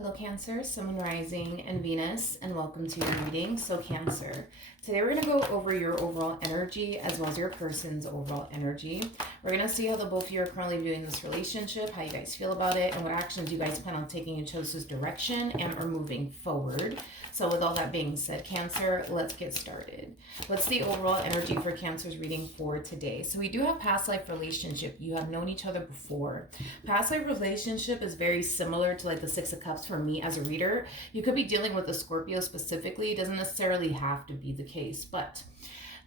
Hello Cancer, Sun, Rising, and Venus, and welcome to your reading. So Cancer, today we're going to go over your overall energy as well as your person's overall energy. We're going to see how the both of you are currently viewing this relationship, how you guys feel about it, and what actions you guys plan on taking in this direction and are moving forward. So with all that being said, Cancer, let's get started. What's the overall energy for Cancer's reading for today? So we do have past life relationship. You have known each other before. Past life relationship is very similar to like the Six of Cups for me as a reader. You could be dealing with a Scorpio specifically. It doesn't necessarily have to be the case, but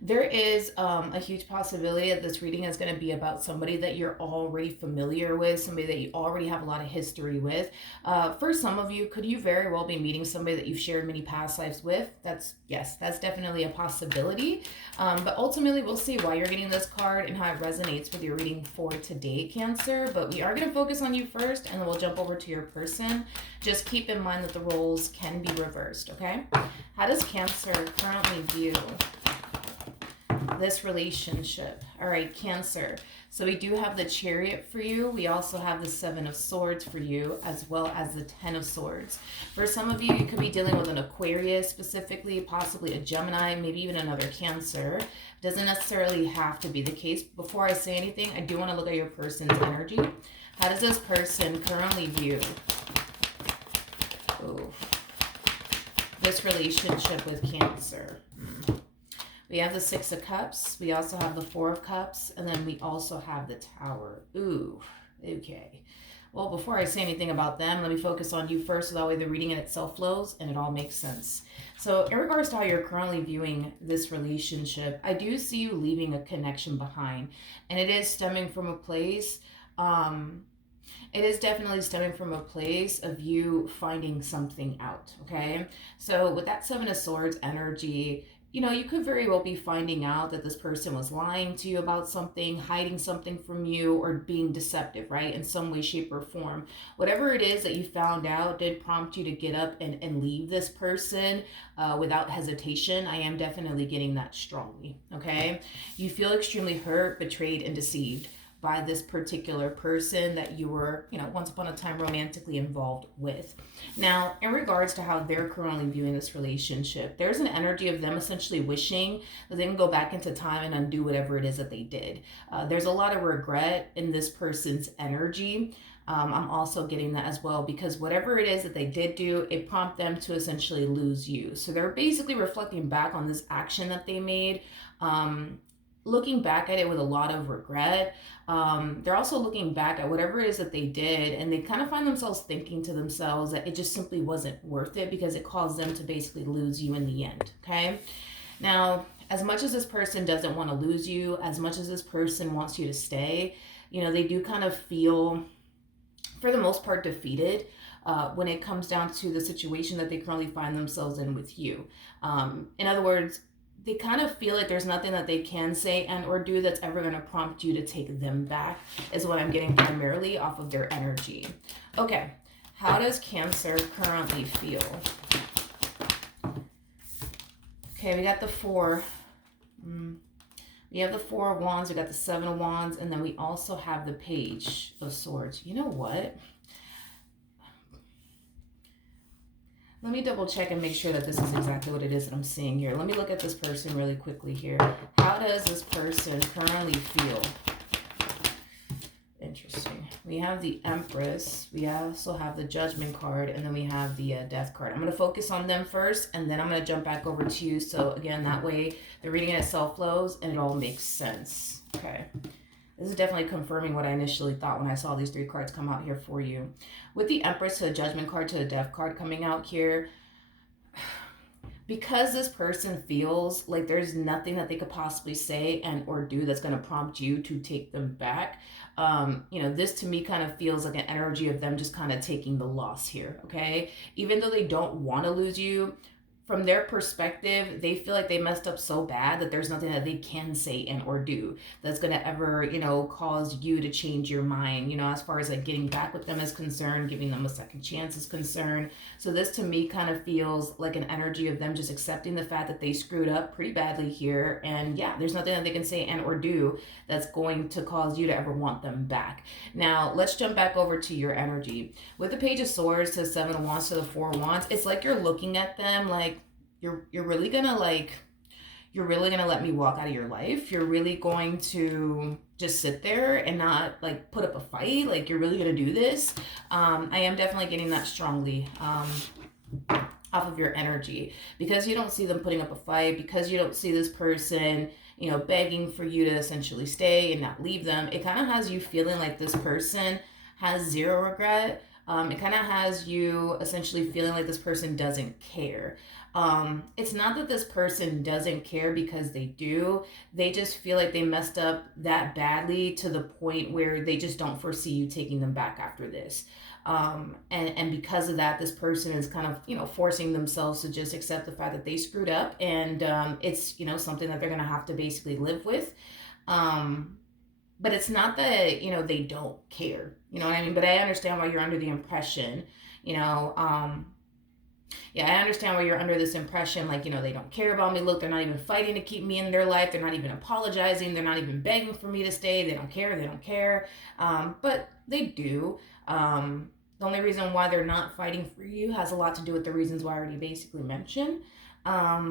there is a huge possibility that this reading is going to be about somebody that you're already familiar with, somebody that you already have a lot of history with. For some of you, could you very well be meeting somebody that you've shared many past lives with? Yes, that's definitely a possibility. But ultimately, we'll see why you're getting this card and how it resonates with your reading for today, Cancer. But we are going to focus on you first, and then we'll jump over to your person. Just keep in mind that the roles can be reversed, okay? How does Cancer currently view this relationship? All right, Cancer. So we do have the Chariot for you. We also have the Seven of Swords for you, as well as the Ten of Swords. For some of you, you could be dealing with an Aquarius specifically, possibly a Gemini, maybe even another Cancer. Doesn't necessarily have to be the case. Before I say anything, I do want to look at your person's energy. How does this person currently view this relationship with Cancer? We have the Six of Cups. We also have the Four of Cups. And then we also have the Tower. Ooh, okay. Well, before I say anything about them, let me focus on you first so that way the reading in itself flows and it all makes sense. So in regards to how you're currently viewing this relationship, I do see you leaving a connection behind. And it is stemming from a place... it is definitely stemming from a place of you finding something out, okay? So with that Seven of Swords energy, you know, you could very well be finding out that this person was lying to you about something, hiding something from you, or being deceptive, right? In some way, shape, or form. Whatever it is that you found out did prompt you to get up and leave this person without hesitation. I am definitely getting that strongly, okay? You feel extremely hurt, betrayed, and deceived by this particular person that you were, you know, once upon a time romantically involved with. Now, in regards to how they're currently viewing this relationship, there's an energy of them essentially wishing that they can go back into time and undo whatever it is that they did. There's a lot of regret in this person's energy. I'm also getting that as well because whatever it is that they did do, it prompted them to essentially lose you. So they're basically reflecting back on this action that they made, looking back at it with a lot of regret. They're also looking back at whatever it is that they did, and they kind of find themselves thinking to themselves that it just simply wasn't worth it because it caused them to basically lose you in the end, okay? Now, as much as this person doesn't want to lose you, as much as this person wants you to stay, you know, they do kind of feel, for the most part, defeated when it comes down to the situation that they currently find themselves in with you. In other words, they kind of feel like there's nothing that they can say and or do that's ever going to prompt you to take them back, is what I'm getting primarily off of their energy. Okay, how does Cancer currently feel? Okay, we got the Four. We have the Four of Wands, we got the Seven of Wands, and then we also have the Page of Swords. You know what? Let me double check and make sure that this is exactly what it is that I'm seeing here. Let me look at this person really quickly here. How does this person currently feel? Interesting. We have the Empress. We also have the Judgment card, and then we have the Death card. I'm going to focus on them first, and then I'm going to jump back over to you. So again, that way the reading in itself flows and it all makes sense. Okay. This is definitely confirming what I initially thought when I saw these three cards come out here for you. With the Empress to the Judgment card to the Death card coming out here, because this person feels like there's nothing that they could possibly say and or do that's going to prompt you to take them back, you know, this to me kind of feels like an energy of them just kind of taking the loss here, okay? Even though they don't want to lose you, from their perspective, they feel like they messed up so bad that there's nothing that they can say and or do that's going to ever, cause you to change your mind, as far as like getting back with them is concerned, giving them a second chance is concerned. So this to me kind of feels like an energy of them just accepting the fact that they screwed up pretty badly here. And yeah, there's nothing that they can say and or do that's going to cause you to ever want them back. Now, let's jump back over to your energy. With the Page of Swords to the Seven of Wands to the Four of Wands, it's like you're looking at them like you're really gonna let me walk out of your life. You're really going to just sit there and not like put up a fight. Like you're really gonna do this. I am definitely getting that strongly off of your energy, because you don't see them putting up a fight, because you don't see this person begging for you to essentially stay and not leave them. It kind of has you feeling like this person has zero regret. It kind of has you essentially feeling like this person doesn't care. It's not that this person doesn't care, because they do. They just feel like they messed up that badly to the point where they just don't foresee you taking them back after this. And because of that, this person is kind of, forcing themselves to just accept the fact that they screwed up, and it's, something that they're going to have to basically live with. But it's not that, they don't care, you know what I mean? But I understand why you're under the impression, yeah, I understand why you're under this impression, like, they don't care about me. Look, they're not even fighting to keep me in their life. They're not even apologizing. They're not even begging for me to stay. They don't care. They don't care. But they do. The only reason why they're not fighting for you has a lot to do with the reasons why I already basically mentioned. But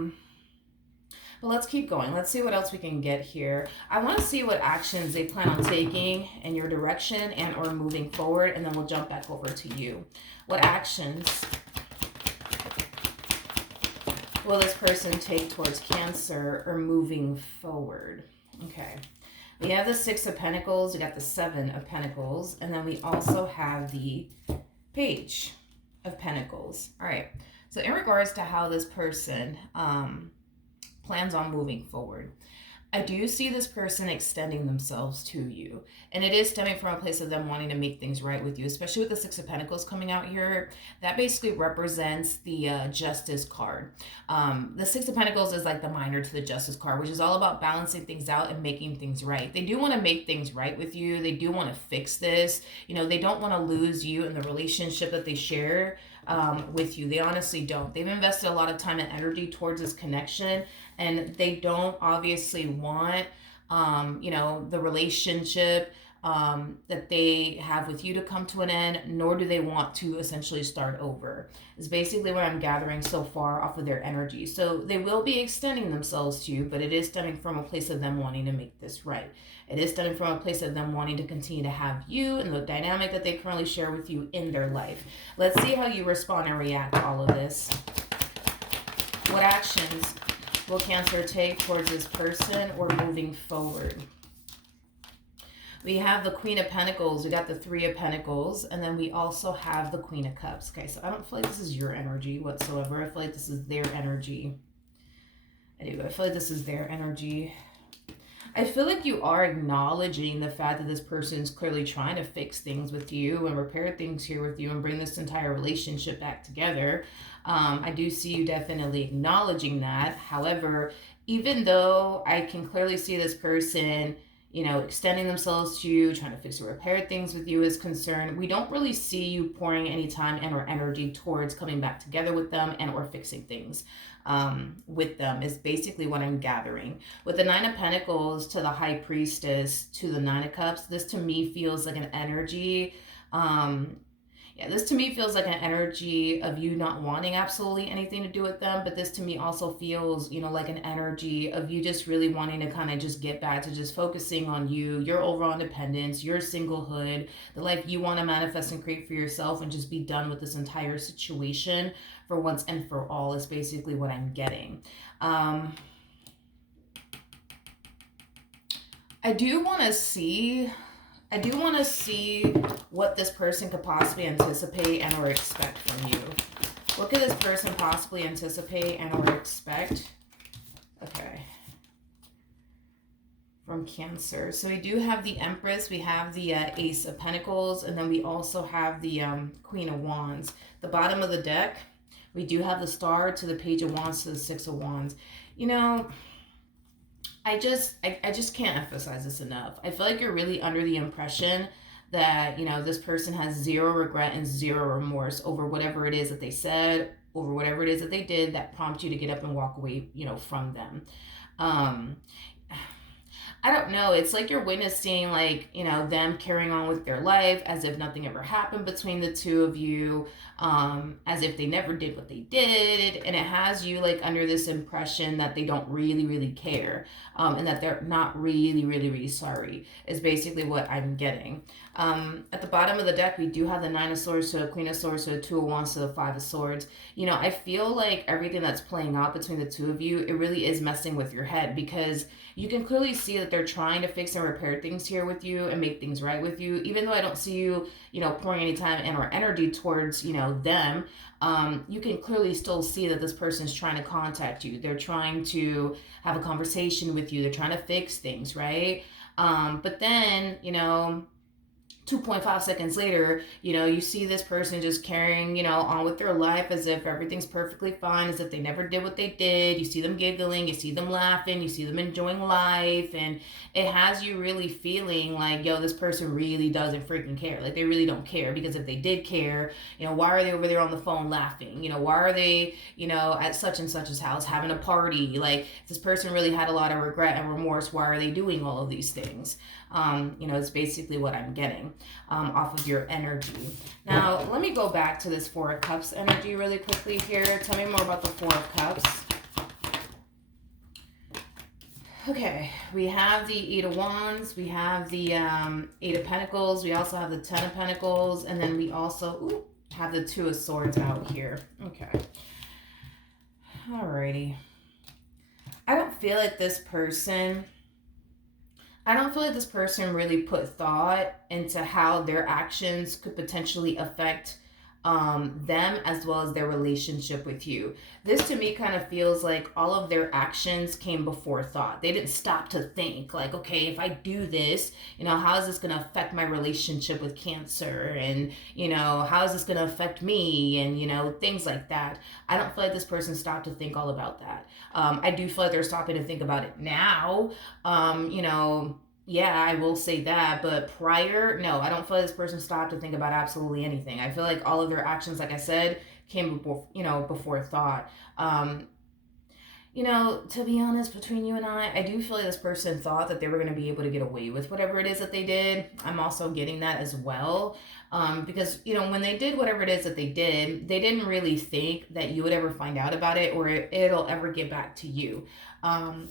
let's keep going. Let's see what else we can get here. I want to see what actions they plan on taking in your direction and or moving forward, and then we'll jump back over to you. What actions will this person take towards Cancer or moving forward? Okay. We have the Six of Pentacles. We got the Seven of Pentacles. And then we also have the Page of Pentacles. All right. So in regards to how this person plans on moving forward, I do see this person extending themselves to you. And it is stemming from a place of them wanting to make things right with you, especially with the Six of Pentacles coming out here. That basically represents the Justice card. The Six of Pentacles is like the minor to the Justice card, which is all about balancing things out and making things right. They do want to make things right with you. They do want to fix this. They don't want to lose you in the relationship that they share with you. They honestly don't. They've invested a lot of time and energy towards this connection, and they don't obviously want, the relationship that they have with you to come to an end, nor do they want to essentially start over. Is basically what I'm gathering so far off of their energy. So they will be extending themselves to you, but it is stemming from a place of them wanting to make this right. It is stemming from a place of them wanting to continue to have you and the dynamic that they currently share with you in their life. Let's see how you respond and react to all of this. What actions will Cancer take towards this person or moving forward? We have the Queen of Pentacles, we got the Three of Pentacles, and then we also have the Queen of Cups. Okay, so I don't feel like this is your energy whatsoever. I feel like this is their energy. I do. I feel like this is their energy. I feel like you are acknowledging the fact that this person is clearly trying to fix things with you and repair things here with you and bring this entire relationship back together. I do see you definitely acknowledging that. However, even though I can clearly see this person, extending themselves to you, trying to fix or repair things with you is concerned, we don't really see you pouring any time and or energy towards coming back together with them and or fixing things with them, is basically what I'm gathering. With the Nine of Pentacles to the High Priestess to the Nine of Cups, this to me feels like an energy this to me feels like an energy of you not wanting absolutely anything to do with them. But this to me also feels, like an energy of you just really wanting to kind of just get back to just focusing on you, your overall independence, your singlehood, the life you want to manifest and create for yourself, and just be done with this entire situation for once and for all is basically what I'm getting. I do want to see what this person could possibly anticipate and or expect from you. What could this person possibly anticipate and or expect? Okay. From Cancer. So we do have the Empress, we have the Ace of Pentacles, and then we also have the Queen of Wands. The bottom of the deck, We do have the Star to the Page of Wands to the Six of Wands. You know, I just can't emphasize this enough. I feel like you're really under the impression that, you know, this person has zero regret and zero remorse over whatever it is that they said, over whatever it is that they did that prompt you to get up and walk away, you know, from them. Um, I don't know. It's like you're witnessing, like, you know, them carrying on with their life as if nothing ever happened between the two of you, as if they never did what they did. And it has you, like, under this impression that they don't really, really care, and that they're not really, really, really sorry, is basically what I'm getting. At the bottom of the deck, we do have the Nine of Swords to a Queen of Swords to a Two of Wands to the Five of Swords. You know, I feel like everything that's playing out between the two of you, it really is messing with your head, because you can clearly see that they're trying to fix and repair things here with you and make things right with you. Even though I don't see you, you know, pouring any time and or energy towards, you know, them, you can clearly still see that this person is trying to contact you. They're trying to have a conversation with you. They're trying to fix things, right? But then, you know, 2.5 seconds later, you know, you see this person just carrying, you know, on with their life as if everything's perfectly fine, as if they never did what they did. You see them giggling, you see them laughing, you see them enjoying life, and it has you really feeling like, yo, this person really doesn't freaking care. Like, they really don't care, because if they did care, you know, why are they over there on the phone laughing? You know, why are they, you know, at such and such's house having a party? Like, if this person really had a lot of regret and remorse, why are they doing all of these things? You know, it's basically what I'm getting off of your energy. Now, let me go back to this Four of Cups energy really quickly here. Tell me more about the Four of Cups. Okay, we have the Eight of Wands, we have the Eight of Pentacles, we also have the Ten of Pentacles, and then we also have the Two of Swords out here. Okay. Alrighty. I don't feel like this person really put thought into how their actions could potentially affect them as well as their relationship with you. This to me kind of feels like all of their actions came before thought. They didn't stop to think like, okay, if I do this, you know, how is this going to affect my relationship with Cancer? And, you know, how is this going to affect me? And, you know, things like that. I don't feel like this person stopped to think all about that. I do feel like they're stopping to think about it now. You know, yeah, I will say that. But prior, no, I don't feel like this person stopped to think about absolutely anything. I feel like all of their actions, like I said, came before, you know, before thought. You know, to be honest, between you and I do feel like this person thought that they were going to be able to get away with whatever it is that they did. I'm also getting that as well. Because, you know, when they did whatever it is that they didn't really think that you would ever find out about it, or it'll ever get back to you.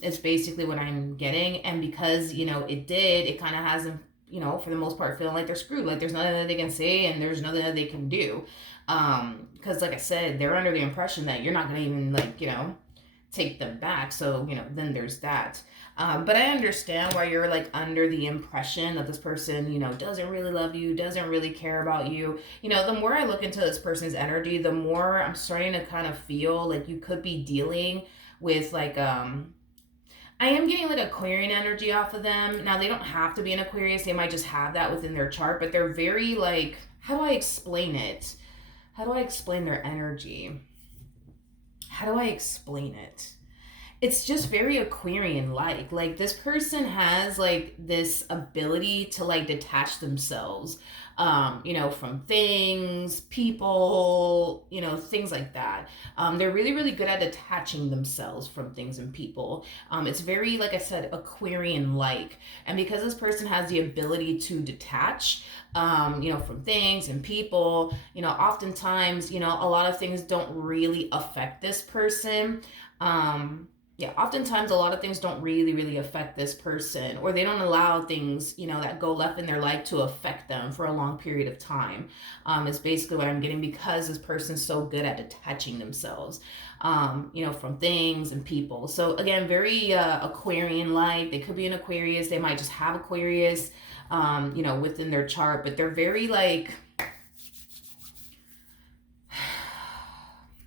It's basically what I'm getting. And because, you know, it kind of has them, you know, for the most part, feeling like they're screwed. Like, there's nothing that they can say and there's nothing that they can do. Because, like I said, they're under the impression that you're not going to even, like, you know, take them back. So, you know, then there's that. But I understand why you're like under the impression that this person, you know, doesn't really love you, doesn't really care about you. You know, the more I look into this person's energy, the more I'm starting to kind of feel like you could be dealing with like, I am getting like Aquarian energy off of them. Now, they don't have to be an Aquarius. They might just have that within their chart, but they're very like, how do I explain it? How do I explain their energy? How do I explain it? It's just very Aquarian like. Like, this person has like this ability to like detach themselves, you know, from things, people, you know, things like that. They're really, really good at detaching themselves from things and people. It's very, like I said, Aquarian like. And because this person has the ability to detach, you know, from things and people, you know, oftentimes, you know, a lot of things don't really affect this person. Yeah, oftentimes a lot of things don't really, really affect this person, or they don't allow things, you know, that go left in their life to affect them for a long period of time. Is basically what I'm getting, because this person's so good at detaching themselves, you know, from things and people. So again, very Aquarian-like. They could be an Aquarius. They might just have Aquarius, you know, within their chart, but they're very like,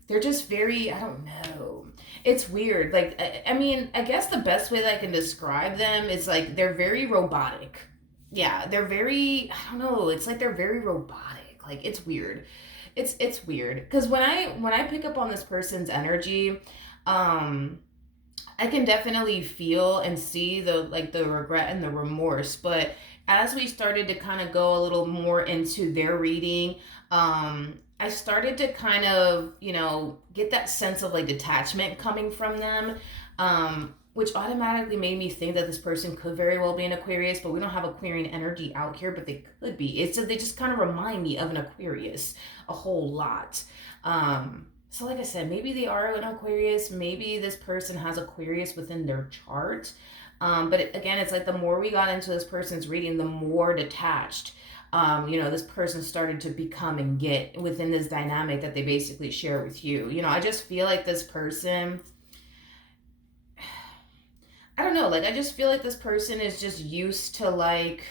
they're just very, I don't know. It's weird. Like, I mean, I guess the best way that I can describe them is like they're very robotic. Yeah, they're very, I don't know. It's like they're very robotic. Like, it's weird. It's weird because when I pick up on this person's energy, um I can definitely feel and see the regret and the remorse. But as we started to kind of go a little more into their reading, I started to kind of, get that sense of like detachment coming from them. Which automatically made me think that this person could very well be an Aquarius, but we don't have Aquarian energy out here, but they could be. It's they just kind of remind me of an Aquarius a whole lot. So, like I said, maybe they are an Aquarius. Maybe this person has Aquarius within their chart. Again, it's like the more we got into this person's reading, the more detached, this person started to become and get within this dynamic that they basically share with you. I just feel like this person, I don't know, like, I just feel like this person is just used to, like,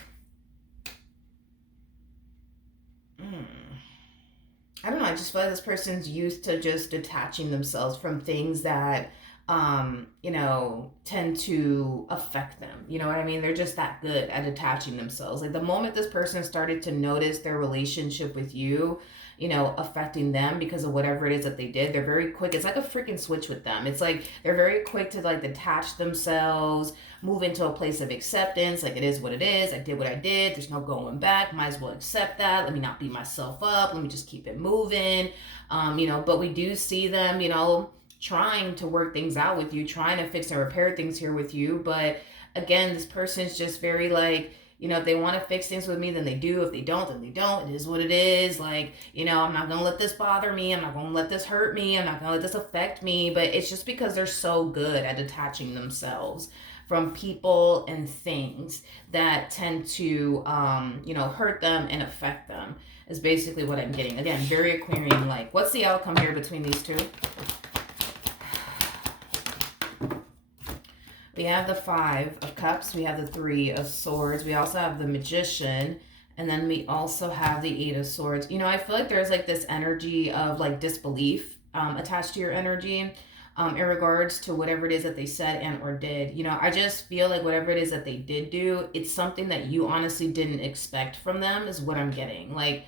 mm, I don't know. I just feel like this person's used to just detaching themselves from things that, tend to affect them. You know what I mean? They're just that good at detaching themselves. Like the moment this person started to notice their relationship with you, affecting them because of whatever it is that they did, they're very quick. It's like a freaking switch with them. It's like they're very quick to like detach themselves, move into a place of acceptance. Like it is what it is. I did what I did. There's no going back. Might as well accept that. Let me not beat myself up. Let me just keep it moving. But we do see them, trying to work things out with you, trying to fix and repair things here with you. But again, this person's just very like, if they want to fix things with me, then they do. If they don't, then they don't. It is what it is. Like, I'm not going to let this bother me. I'm not going to let this hurt me. I'm not going to let this affect me. But it's just because they're so good at detaching themselves from people and things that tend to, hurt them and affect them, is basically what I'm getting. Again, very Aquarian like. What's the outcome here between these two? We have the Five of Cups. We have the Three of Swords. We also have the Magician. And then we also have the Eight of Swords. I feel like there's like this energy of like disbelief attached to your energy in regards to whatever it is that they said and or did. I just feel like whatever it is that they did do, it's something that you honestly didn't expect from them is what I'm getting. Like,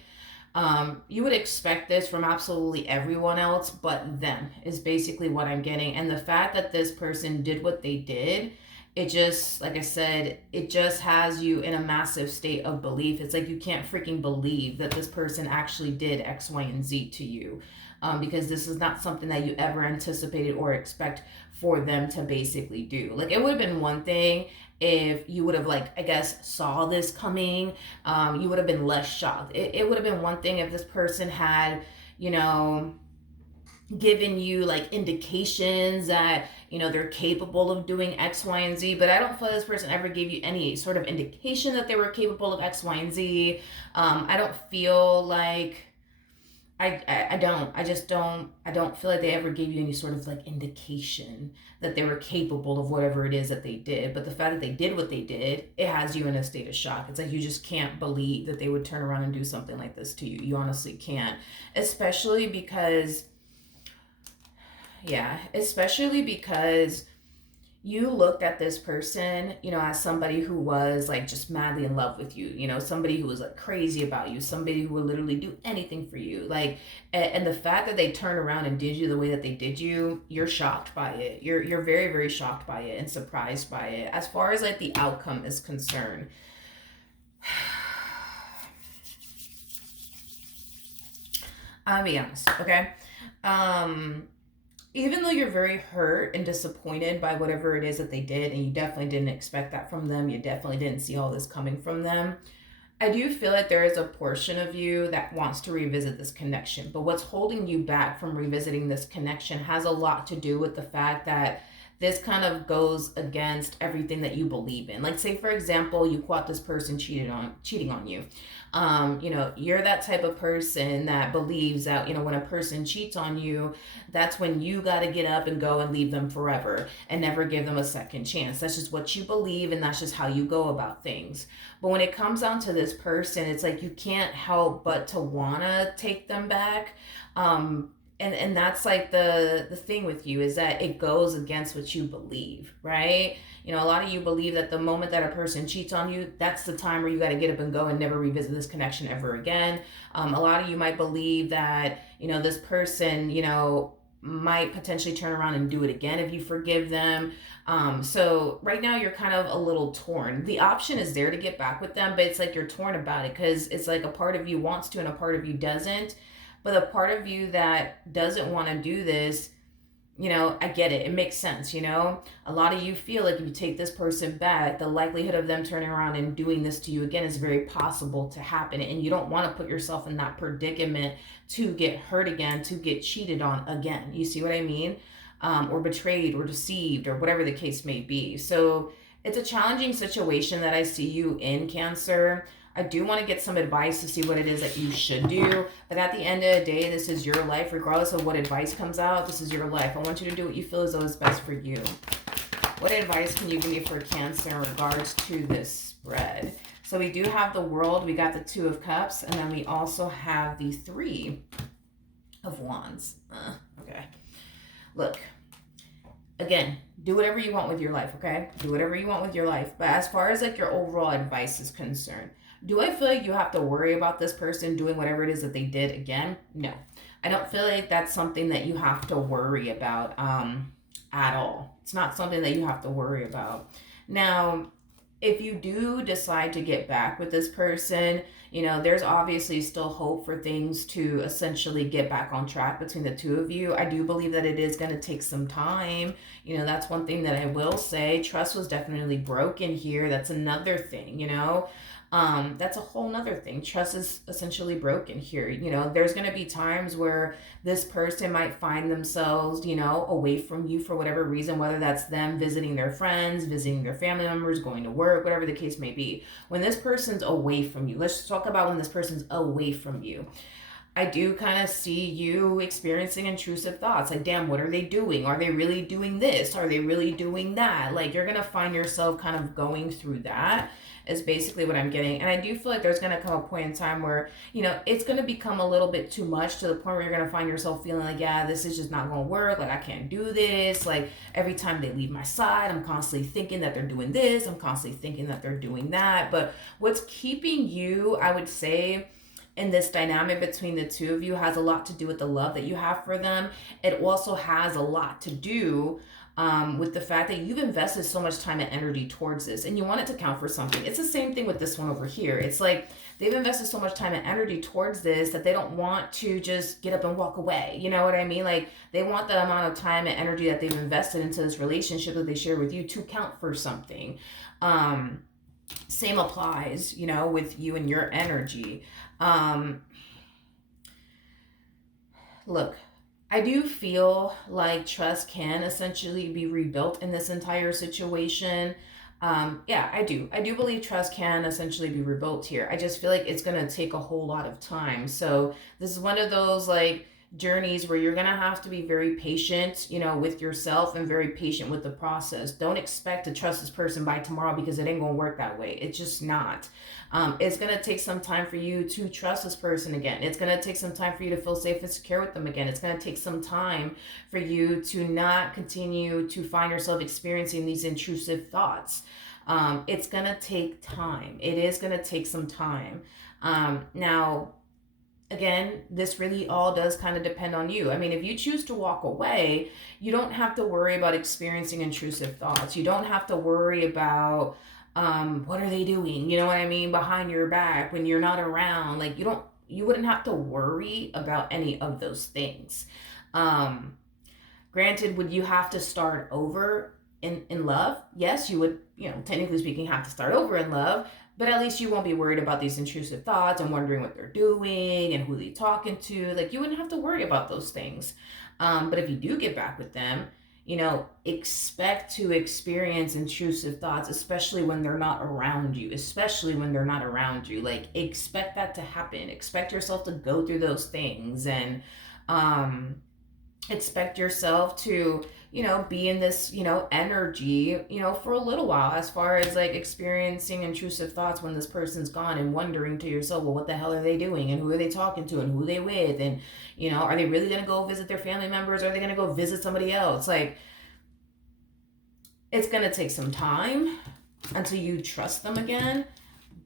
you would expect this from absolutely everyone else but them, is basically what I'm getting. And the fact that this person did what they did, it just, like I said, it just has you in a massive state of belief. It's like you can't freaking believe that this person actually did X, Y, and Z to you. Because this is not something that you ever anticipated or expect for them to basically do. Like, it would have been one thing if you would have, like, I guess, saw this coming. You would have been less shocked. It would have been one thing if this person had, given you like indications that they're capable of doing X, Y, and Z. But I don't feel this person ever gave you any sort of indication that they were capable of X, Y, and Z. I don't feel like I don't feel like they ever gave you any sort of like indication that they were capable of whatever it is that they did. But the fact that they did what they did, it has you in a state of shock. It's like you just can't believe that they would turn around and do something like this to you. You honestly can't. Especially because you looked at this person, as somebody who was like just madly in love with you, somebody who was like crazy about you, somebody who would literally do anything for you. Like, and the fact that they turned around and did you the way that they did you, you're shocked by it. You're very, very shocked by it and surprised by it. As far as like the outcome is concerned, I'll be honest, okay? Even though you're very hurt and disappointed by whatever it is that they did, and you definitely didn't expect that from them, you definitely didn't see all this coming from them, I do feel like there is a portion of you that wants to revisit this connection. But what's holding you back from revisiting this connection has a lot to do with the fact that this kind of goes against everything that you believe in. Like, say for example, you caught this person cheating on you. You're that type of person that believes that, when a person cheats on you, that's when you got to get up and go and leave them forever and never give them a second chance. That's just what you believe, and that's just how you go about things. But when it comes down to this person, it's like you can't help but to want to take them back. and that's like the thing with you is that it goes against what you believe, right? You know, a lot of you believe that the moment that a person cheats on you, that's the time where you got to get up and go and never revisit this connection ever again. A lot of you might believe that, you know, this person, you know, might potentially turn around and do it again if you forgive them. So right now you're kind of a little torn. The option is there to get back with them, but it's like you're torn about it because it's like a part of you wants to and a part of you doesn't. But the part of you that doesn't want to do this, you know, I get it. It makes sense, you know? A lot of you feel like if you take this person back, the likelihood of them turning around and doing this to you again is very possible to happen. And you don't want to put yourself in that predicament to get hurt again, to get cheated on again. You see what I mean? Or betrayed or deceived or whatever the case may be. So it's a challenging situation that I see you in, Cancer. I do want to get some advice to see what it is that you should do. But at the end of the day, this is your life. Regardless of what advice comes out, this is your life. I want you to do what you feel as though is best for you. What advice can you give me for Cancer in regards to this spread? So we do have the World. We got the Two of Cups. And then we also have the Three of Wands. Okay. Look. Again, do whatever you want with your life, okay? Do whatever you want with your life. But as far as like your overall advice is concerned, do I feel like you have to worry about this person doing whatever it is that they did again? No. I don't feel like that's something that you have to worry about at all. It's not something that you have to worry about. Now, if you do decide to get back with this person, you know, there's obviously still hope for things to essentially get back on track between the two of you. I do believe that it is going to take some time. You know, that's one thing that I will say. Trust was definitely broken here. That's another thing, you know. That's a whole nother thing. Trust is essentially broken here. You know, there's going to be times where this person might find themselves, you know, away from you for whatever reason, whether that's them visiting their friends, visiting their family members, going to work, whatever the case may be. When this person's away from you, let's talk about when this person's away from you. I do kind of see you experiencing intrusive thoughts. Like, damn, what are they doing? Are they really doing this? Are they really doing that? Like, you're going to find yourself kind of going through that is basically what I'm getting. And I do feel like there's going to come a point in time where, you know, it's going to become a little bit too much to the point where you're going to find yourself feeling like, yeah, this is just not going to work. Like, I can't do this. Like, every time they leave my side, I'm constantly thinking that they're doing this. I'm constantly thinking that they're doing that. But what's keeping you, I would say, in this dynamic between the two of you has a lot to do with the love that you have for them. It also has a lot to do with the fact that you've invested so much time and energy towards this and you want it to count for something. It's the same thing with this one over here. It's like they've invested so much time and energy towards this that they don't want to just get up and walk away. You know what I mean? Like, they want the amount of time and energy that they've invested into this relationship that they share with you to count for something. Same applies, you know, with you and your energy. Look, I do feel like trust can essentially be rebuilt in this entire situation. Yeah, I do. I do believe trust can essentially be rebuilt here. I just feel like it's going to take a whole lot of time. So this is one of those like journeys where you're going to have to be very patient, you know, with yourself and very patient with the process. Don't expect to trust this person by tomorrow because it ain't going to work that way. It's just not. It's going to take some time for you to trust this person again. It's going to take some time for you to feel safe and secure with them again. It's going to take some time for you to not continue to find yourself experiencing these intrusive thoughts. It's going to take time. It is going to take some time. Now, again, this really all does kind of depend on you. I mean, if you choose to walk away, you don't have to worry about experiencing intrusive thoughts. You don't have to worry about what are they doing? You know what I mean? Behind your back when you're not around. Like, you wouldn't have to worry about any of those things. Granted, would you have to start over in love? Yes, you would, you know, technically speaking, have to start over in love. But at least you won't be worried about these intrusive thoughts and wondering what they're doing and who they're talking to. Like, you wouldn't have to worry about those things. But if you do get back with them, you know, expect to experience intrusive thoughts, especially when they're not around you, Like, expect that to happen. Expect yourself to go through those things. And expect yourself to, be in this, energy, for a little while, as far as like experiencing intrusive thoughts when this person's gone and wondering to yourself, well, what the hell are they doing and who are they talking to and who are they with, and are they really going to go visit their family members, or are they going to go visit somebody else? Like, it's going to take some time until you trust them again.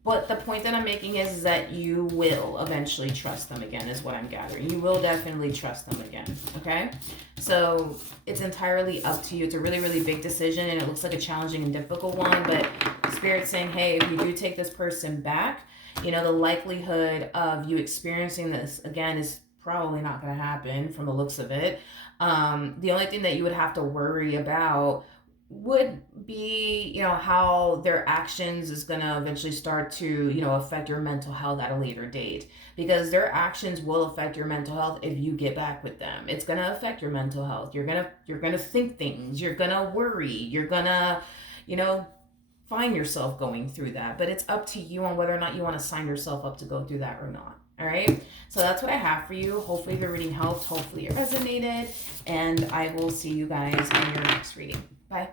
But the point that I'm making is that you will eventually trust them again, is what I'm gathering. You will definitely trust them again, okay? So it's entirely up to you. It's a really, really big decision, and it looks like a challenging and difficult one, but Spirit's saying, hey, if you do take this person back, the likelihood of you experiencing this again is probably not going to happen from the looks of it. The only thing that you would have to worry about would be, how their actions is going to eventually start to, affect your mental health at a later date, because their actions will affect your mental health if you get back with them. It's going to affect your mental health. You're going to think things, you're going to worry, you're going to, find yourself going through that, but it's up to you on whether or not you want to sign yourself up to go through that or not. All right, so that's what I have for you. Hopefully the reading helped, hopefully it resonated, and I will see you guys in your next reading. Bye.